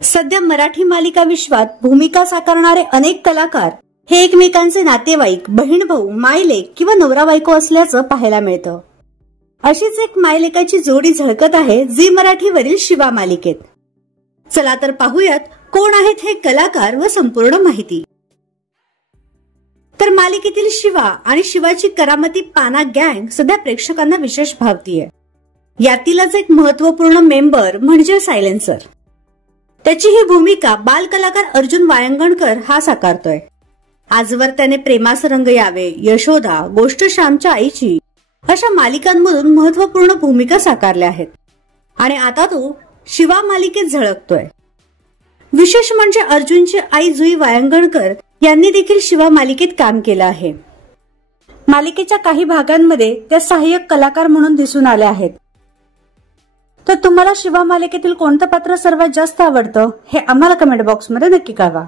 सध्या मराठी मालिका विश्वात भूमिका साकारणारे अनेक कलाकार हे एकमेकांचे नातेवाईक, बहीण भाऊ, मायलेक किंवा नवरा बायको असल्याचं पाहायला मिळतं। अशीच एक मायलेकाची जोडी झळकत आहे झी मराठीवरील शिवा मालिकेत। चला तर पाहूयात कोण आहेत हे कलाकार व संपूर्ण माहिती। तर मालिकेतील शिवा आणि शिवाची करामती पाना गँग सध्या प्रेक्षकांना विशेष भावतीये। यातीलच एक महत्त्वपूर्ण मेंबर म्हणजे सायलेन्सर। त्याची ही भूमिका बाल कलाकार अर्जुन वायंगणकर हा साकारतोय। आजवर त्याने प्रेमास रंग यावे, यशोदा, गोष्ट श्यामच्या आईची अशा मालिकांमधून महत्त्वपूर्ण भूमिका साकारल्या आहेत आणि आता तो शिवा मालिकेत झळकतोय। विशेष म्हणजे अर्जुनची आई जुई वायंगणकर यांनी देखील शिवा मालिकेत काम केलं आहे। मालिकेच्या काही भागांमध्ये त्या सहाय्यक कलाकार म्हणून दिसून आल्या आहेत। तर तुम्हाला शिवा मालिकेतील कोणतं पात्र सर्वात जास्त आवडतं हे आम्हाला कमेंट बॉक्समध्ये नक्की कळवा।